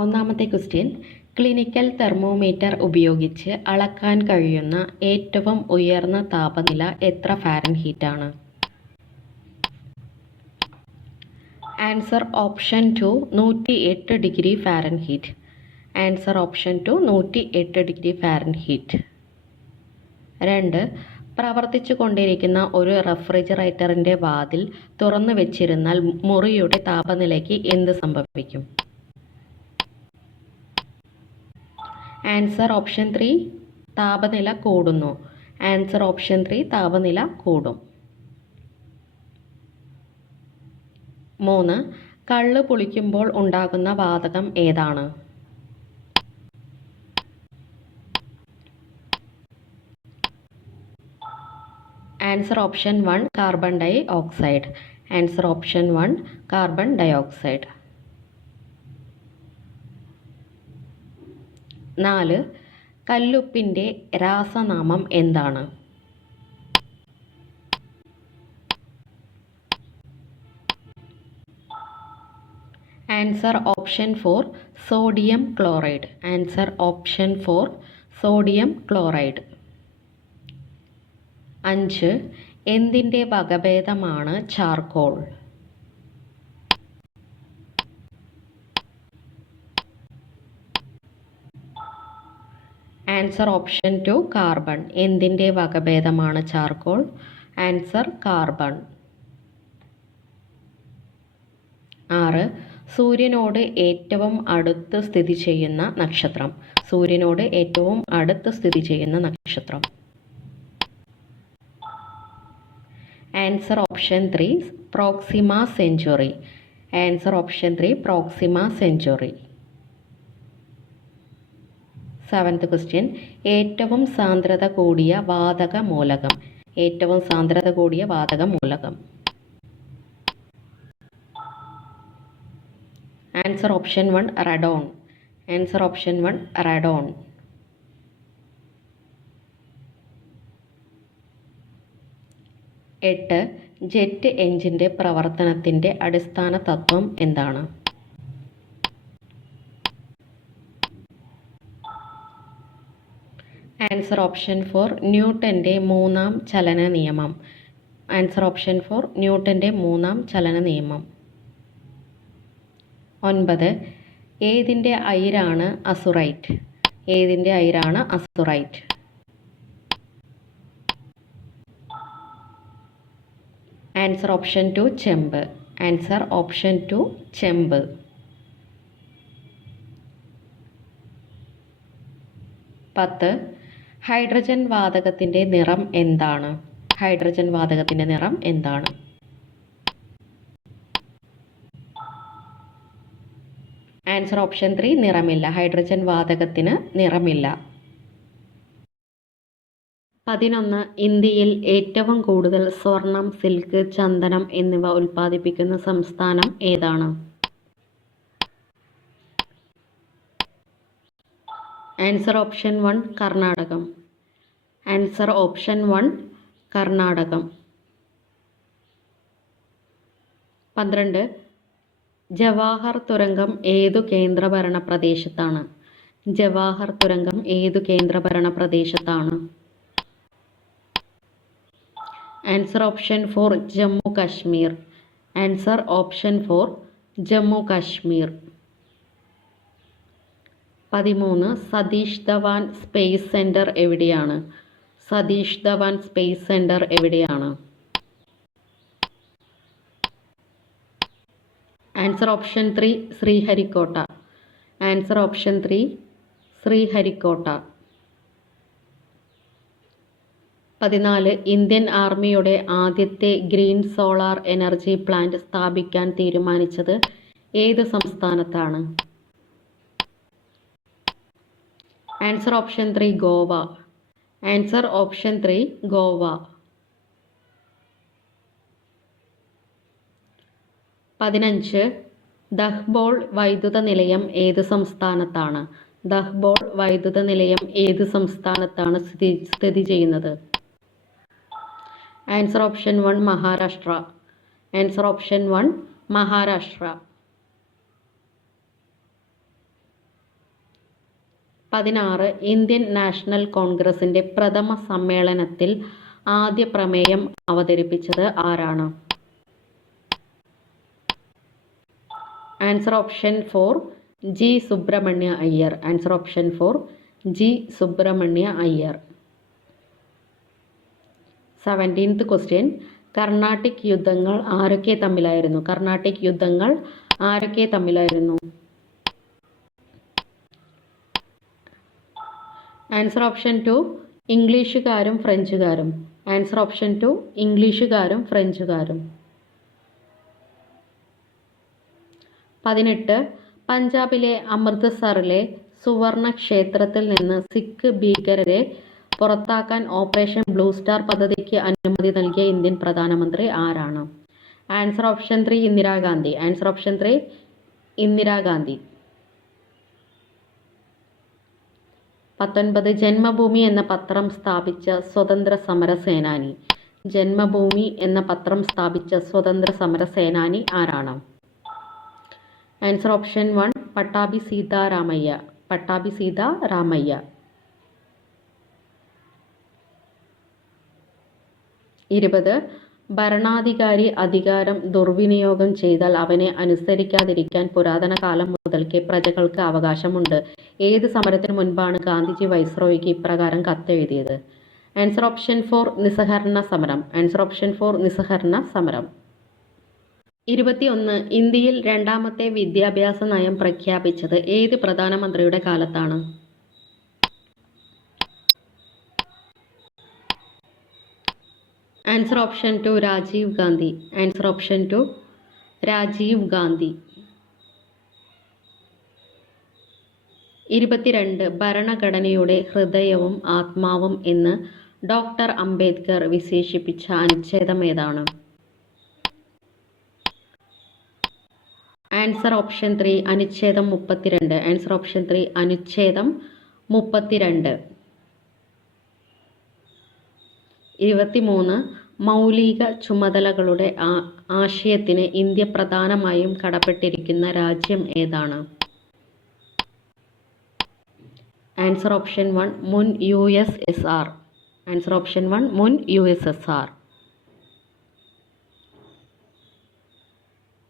ഒന്നാമത്തെ question, clinical thermometer ഉപയോഗിച്ച് അളക്കാൻ കഴിയുന്ന ഏറ്റവും ഉയർന്ന താപനില എത്ര ഫാരൻഹീറ്റ് ആണ്? Answer option 2 108 degree Fahrenheit. Answer option 2 108 degree Fahrenheit. 2. പ്രവർത്തിച്ചു കൊണ്ടിരിക്കുന്ന ഒരു റെഫ്രിജറേറ്ററിൻ്റെ വാതിൽ തുറന്നു വെച്ചിരുന്നാൽ മുറിയുടെ താപനിലയ്ക്ക് എന്ത് സംഭവിക്കും? ആൻസർ ഓപ്ഷൻ 3 താപനില കൂടുന്നു. ആൻസർ ഓപ്ഷൻ 3 താപനില കൂടും. 3. കള്ള് പുളിക്കുമ്പോൾ ഉണ്ടാകുന്ന വാതകം ഏതാണ്? Answer option 1 carbon dioxide. Answer option 1 carbon dioxide. 4. കല്ലുപ്പിൻ്റെ രാസനാമം എന്താണ്? Answer option 4 sodium chloride. Answer option 4 sodium chloride. 5. എന്തിൻ്റെ വകഭേദമാണ് ചാർക്കോൾ? Answer option 2 carbon. എന്തിൻ്റെ വകഭേദമാണ് ചാർക്കോൾ? Answer carbon. 6. സൂര്യനോട് ഏറ്റവും അടുത്ത് സ്ഥിതി ചെയ്യുന്ന നക്ഷത്രം. സൂര്യനോട് ഏറ്റവും അടുത്ത് സ്ഥിതി ചെയ്യുന്ന നക്ഷത്രം. Answer option 3 Proxima century. Answer option 3 Proxima century. 7th question, ഏറ്റവും സാന്ദ്രത കൂടിയ വാതക മൂലകം. ഏറ്റവും സാന്ദ്രത കൂടിയ വാതക മൂലകം. Answer option 1 radon. Answer option 1 radon. 8. Jet എഞ്ചിൻ്റെ പ്രവർത്തനത്തിൻ്റെ അടിസ്ഥാന തത്വം എന്താണ്? ആൻസർ ഓപ്ഷൻ 4 ന്യൂട്ടൻ്റെ മൂന്നാം ചലന നിയമം. ആൻസർ ഓപ്ഷൻ 4 ന്യൂട്ടൻ്റെ മൂന്നാം ചലന നിയമം. 9. ഏതിൻ്റെ അയിരാണ് അസുറൈറ്റ്? ഏതിൻ്റെ അയിരാണ് അസുറൈറ്റ്? ആൻസർ ഓപ്ഷൻ 2 ചെമ്പ്. ആൻസർ ഓപ്ഷൻ 2 ചെമ്പ്. 10. ഹൈഡ്രജൻ വാതകത്തിൻ്റെ നിറം എന്താണ്? ഹൈഡ്രജൻ വാതകത്തിൻ്റെ നിറം എന്താണ്? Answer option 3 നിറമില്ല. ഹൈഡ്രജൻ വാതകത്തിന് നിറമില്ല. 11. ഇന്ത്യയിൽ ഏറ്റവും കൂടുതൽ സ്വർണം, സിൽക്ക്, ചന്ദനം എന്നിവ ഉൽപ്പാദിപ്പിക്കുന്ന സംസ്ഥാനം ഏതാണ്? Answer option 1 Karnataka. Answer option 1 Karnataka. 12. Jawahar തുരങ്കം ഏതു കേന്ദ്രഭരണ പ്രദേശത്താണ്? ജവാഹർ തുരങ്കം ഏതു കേന്ദ്രഭരണ പ്രദേശത്താണ്? Answer option 4 Jammu Kashmir. Answer option 4 Jammu Kashmir. 13. Satish Dhawan space centre എവിടെയാണ്? സതീഷ് ധവാൻ സ്പേസ് സെൻറ്റർ എവിടെയാണ്? Answer option 3 Sriharikota. Answer option 3 Sriharikota. 14. Indian ആർമിയുടെ ആദ്യത്തെ ഗ്രീൻ സോളാർ എനർജി പ്ലാന്റ് സ്ഥാപിക്കാൻ തീരുമാനിച്ചത് ഏത് സംസ്ഥാനത്താണ്? Answer option 3 Goa. Answer option 3 Goa. 15. Dabhol വൈദ്യുത നിലയം ഏത് സംസ്ഥാനത്താണ്? ദഹ്ബോൾ വൈദ്യുത നിലയം ഏത് സംസ്ഥാനത്താണ് സ്ഥിതി ചെയ്യുന്നത്? Answer option 1 Maharashtra. Answer option 1 Maharashtra. 16. Indian National കോൺഗ്രസിന്റെ പ്രഥമ സമ്മേളനത്തിൽ ആദ്യ പ്രമേയം അവതരിപ്പിച്ചത് ആരാണ്? Answer option 4 G Subramania Iyer. Answer option 4 G Subramania Iyer. 17th question. Carnatic യുദ്ധങ്ങൾ ആരൊക്കെ തമ്മിലായിരുന്നു? കർണാട്ടിക് യുദ്ധങ്ങൾ ആരൊക്കെ തമ്മിലായിരുന്നു? ആൻസർ ഓപ്ഷൻ 2 ഇംഗ്ലീഷുകാരും ഫ്രഞ്ചുകാരും. ആൻസർ ഓപ്ഷൻ 2 ഇംഗ്ലീഷുകാരും ഫ്രഞ്ചുകാരും. 18. പഞ്ചാബിലെ അമൃത്സറിലെ സുവർണ ക്ഷേത്രത്തിൽ നിന്ന് സിഖ് ഭീകരരെ പുറത്താക്കാൻ ഓപ്പറേഷൻ ബ്ലൂ സ്റ്റാർ പദ്ധതിക്ക് അനുമതി നൽകിയ ഇന്ത്യൻ പ്രധാനമന്ത്രി ആരാണ്? Answer option 3 Indira Gandhi. Answer option 3 Indira Gandhi. 19. Janmabhumi എന്ന പത്രം സ്ഥാപിച്ച സ്വതന്ത്ര സമര സേനാനി. ജന്മഭൂമി എന്ന പത്രം സ്ഥാപിച്ച സ്വതന്ത്ര സമര സേനാനി ആരാണ്? Answer option 1 Pattabhi Sitaramayya. പട്ടാഭി സീതാരാമയ്യ. 20. ഭരണാധികാരി അധികാരം ദുർവിനിയോഗം ചെയ്താൽ അവനെ അനുസരിക്കാതിരിക്കാൻ പുരാതന കാലം മുതൽക്കേ പ്രജകൾക്ക് അവകാശമുണ്ട്. ഏത് സമരത്തിനു മുൻപാണ് ഗാന്ധിജി വൈസ്രോയിക്ക് ഇപ്രകാരം കത്തെഴുതിയത്? ആൻസർ ഓപ്ഷൻ 4 നിസ്സഹകരണ സമരം. ആൻസർ ഓപ്ഷൻ 4 നിസ്സഹകരണ സമരം. 21. ഇന്ത്യയിൽ രണ്ടാമത്തെ വിദ്യാഭ്യാസ നയം പ്രഖ്യാപിച്ചത് ഏത് പ്രധാനമന്ത്രിയുടെ കാലത്താണ്? Answer option 2 Rajiv Gandhi. Answer option 2 Rajiv Gandhi. 22. ഭരണഘടനയുടെ ഹൃദയവും ആത്മാവും എന്ന് ഡോക്ടർ അംബേദ്കർ വിശേഷിപ്പിച്ച അനുച്ഛേദം ഏതാണ്? ആൻസർ ഓപ്ഷൻ 3 അനുച്ഛേദം 32. ആൻസർ ഓപ്ഷൻ 3 അനുച്ഛേദം 32. 23. മൗലിക ചുമതലകളുടെ ആശയത്തിന് ഇന്ത്യ പ്രധാനമായും കടപ്പെട്ടിരിക്കുന്ന രാജ്യം ഏതാണ്? ആൻസർ ഓപ്ഷൻ 1 മുൻ USSR. ആൻസർ ഓപ്ഷൻ 1 മുൻ USSR.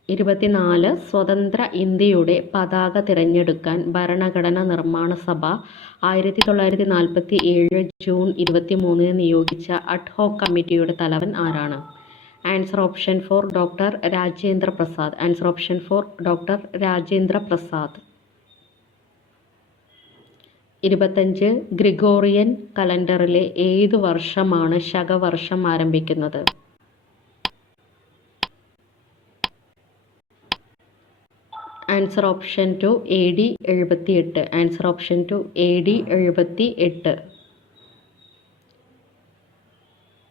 24. സ്വതന്ത്ര ഇന്ത്യയുടെ പതാക തിരഞ്ഞെടുക്കാൻ ഭരണഘടന നിർമ്മാണ സഭ 1947 ജൂൺ 23 നിയോഗിച്ച അഡ്ഹോക് കമ്മിറ്റിയുടെ തലവൻ ആരാണ്? Answer option 4 doctor Rajendra Prasad. Answer option 4 doctor Rajendra Prasad. 25. Gregorian കലണ്ടറിലെ ഏതു വർഷമാണ് ശകവർഷം ആരംഭിക്കുന്നത്? Answer option 2 AD 78. Answer option 2 AD 78.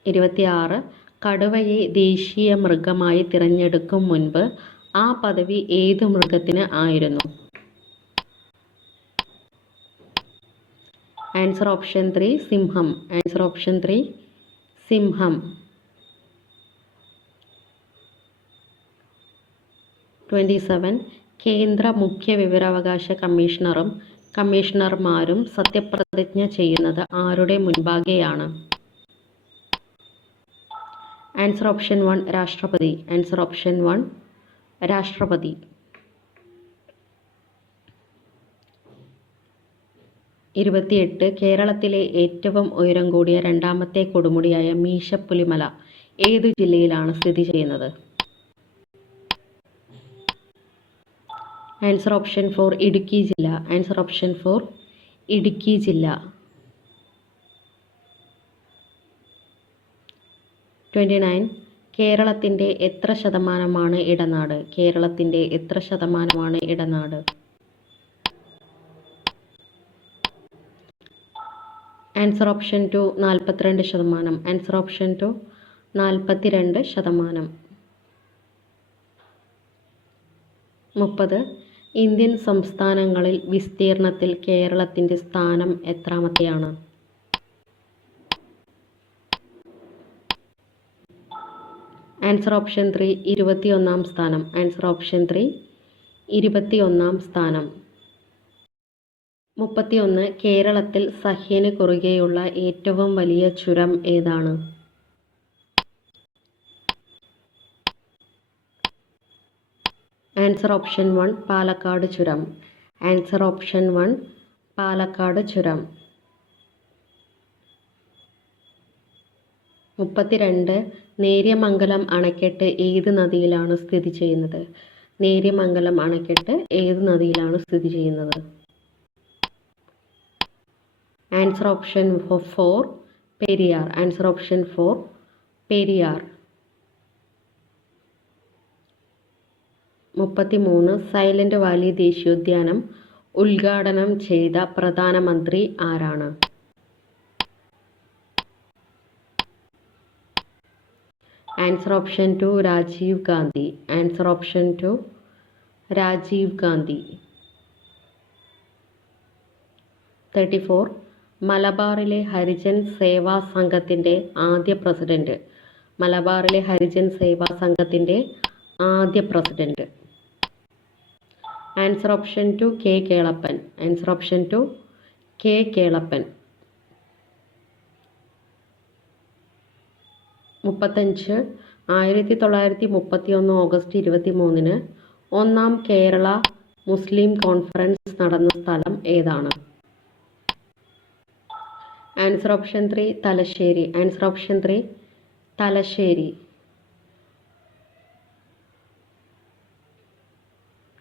26. കടുവയെ ദേശീയ മൃഗമായി തിരഞ്ഞെടുക്കും മുൻപ് ആ പദവി ഏത് മൃഗത്തിന് ആയിരുന്നു? ആൻസർ ഓപ്ഷൻ 3 സിംഹം. ആൻസർ ഓപ്ഷൻ 3 സിംഹം. 27. കേന്ദ്ര മുഖ്യ വിവരാവകാശ കമ്മീഷണറും കമ്മീഷണർമാരും സത്യപ്രതിജ്ഞ ചെയ്യുന്നത് ആരുടെ മുൻപാകെയാണ്? ആൻസർ ഓപ്ഷൻ 1 രാഷ്ട്രപതി. ആൻസർ ഓപ്ഷൻ 1 രാഷ്ട്രപതി. 28. കേരളത്തിലെ ഏറ്റവും ഉയരം കൂടിയ രണ്ടാമത്തെ കൊടുമുടിയായ മീശപ്പുലിമല ഏതു ജില്ലയിലാണ് സ്ഥിതി ചെയ്യുന്നത്? ആൻസർ ഓപ്ഷൻ 4 ഇടുക്കി ജില്ല. ആൻസർ ഓപ്ഷൻ 4 ഇടുക്കി ജില്ല. 29. കേരളത്തിൻ്റെ എത്ര ശതമാനമാണ് ഇടനാട്? കേരളത്തിൻ്റെ എത്ര ശതമാനമാണ് ഇടനാട്? Answer option 2 42%. Answer option 2 42%. 30. Indian സംസ്ഥാനങ്ങളിൽ വിസ്തീർണത്തിൽ കേരളത്തിൻ്റെ സ്ഥാനം എത്രാമത്തെയാണ്? ആൻസർ ഓപ്ഷൻ 3 21-ാം സ്ഥാനം. ആൻസർ ഓപ്ഷൻ 3 21-ാം സ്ഥാനം. 31. കേരളത്തിൽ സഹ്യന് കുറുകെയുള്ള ഏറ്റവും വലിയ ചുരം ഏതാണ്? ആൻസർ ഓപ്ഷൻ 1 പാലക്കാട് ചുരം. ആൻസർ ഓപ്ഷൻ 1 പാലക്കാട് ചുരം. 32. നേര്യമംഗലം അണക്കെട്ട് ഏത് നദിയിലാണ് സ്ഥിതി ചെയ്യുന്നത്? നേര്യമംഗലം അണക്കെട്ട് ഏത് നദിയിലാണ് സ്ഥിതി ചെയ്യുന്നത്? Answer option 4 Periyar. Answer option 4 Periyar. 33. Silent Valley ദേശീയോദ്യാനം ഉദ്ഘാടനം ചെയ്ത പ്രധാനമന്ത്രി ആരാണ്? Answer option 2 Rajiv Gandhi. Answer option 2 Rajiv Gandhi. 34. മലബാറിലെ ഹരിജൻ സേവാ സംഘത്തിൻ്റെ ആദ്യ പ്രസിഡന്റ്. മലബാറിലെ ഹരിജൻ സേവാ സംഘത്തിൻ്റെ ആദ്യ president. Answer option 2 K Kelappan. Answer option 2 K Kelappan. 35. 1931 August 23 ഒന്നാം കേരള മുസ്ലിം കോൺഫറൻസ് നടന്ന സ്ഥലം ഏതാണ്? Answer option 3 Thalassery. Answer option 3 Thalassery.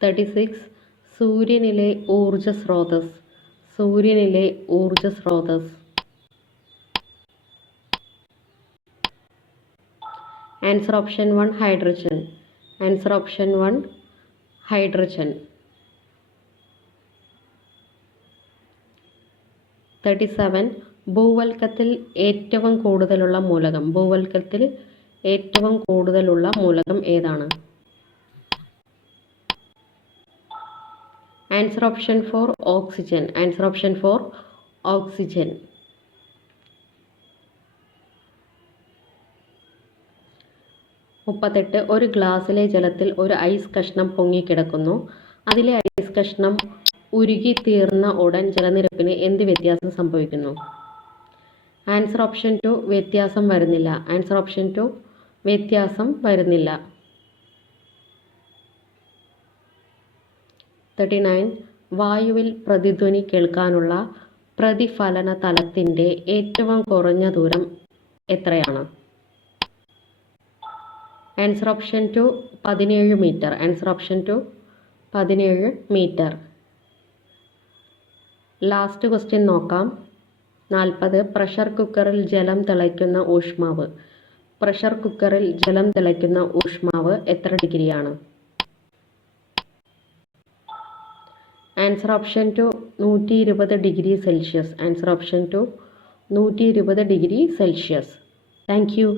36. സൂര്യനിലെ ഊർജ സ്രോതസ്. സൂര്യനിലെ ഊർജ സ്രോതസ്. Answer option 1 hydrogen. Answer option 1 hydrogen. 37. ഭൂവൽക്കത്തിൽ ഏറ്റവും കൂടുതലുള്ള മൂലകം. ഭൂവൽക്കത്തിൽ ഏറ്റവും കൂടുതലുള്ള മൂലകം ഏതാണ്? Answer option 4 oxygen. Answer option 4 oxygen. 38. ഒരു ഗ്ലാസ്സിലെ ജലത്തിൽ ഒരു ഐസ് കഷ്ണം പൊങ്ങിക്കിടക്കുന്നു. അതിലെ ഐസ് കഷ്ണം ഉരുകിത്തീർന്ന ഉടൻ ജലനിരപ്പിന് എന്ത് വ്യത്യാസം സംഭവിക്കുന്നു? ആൻസർ ഓപ്ഷൻ 2 വ്യത്യാസം വരുന്നില്ല. ആൻസർ ഓപ്ഷൻ 2 വ്യത്യാസം വരുന്നില്ല. 39. വായുവിൽ പ്രതിധ്വനി കേൾക്കാനുള്ള പ്രതിഫലന തലത്തിൻ്റെ ഏറ്റവും കുറഞ്ഞ ദൂരം എത്രയാണ്? Answer option 2 17 metre. Answer option 2 17 metre. Last question നോക്കാം. 40. പ്രഷർ കുക്കറിൽ ജലം തിളയ്ക്കുന്ന ഊഷ്മാവ്. പ്രഷർ കുക്കറിൽ ജലം തിളയ്ക്കുന്ന ഊഷ്മാവ് എത്ര ഡിഗ്രിയാണ്? Answer option 2 120 degree Celsius. Answer option 2 120 degree Celsius. Thank you.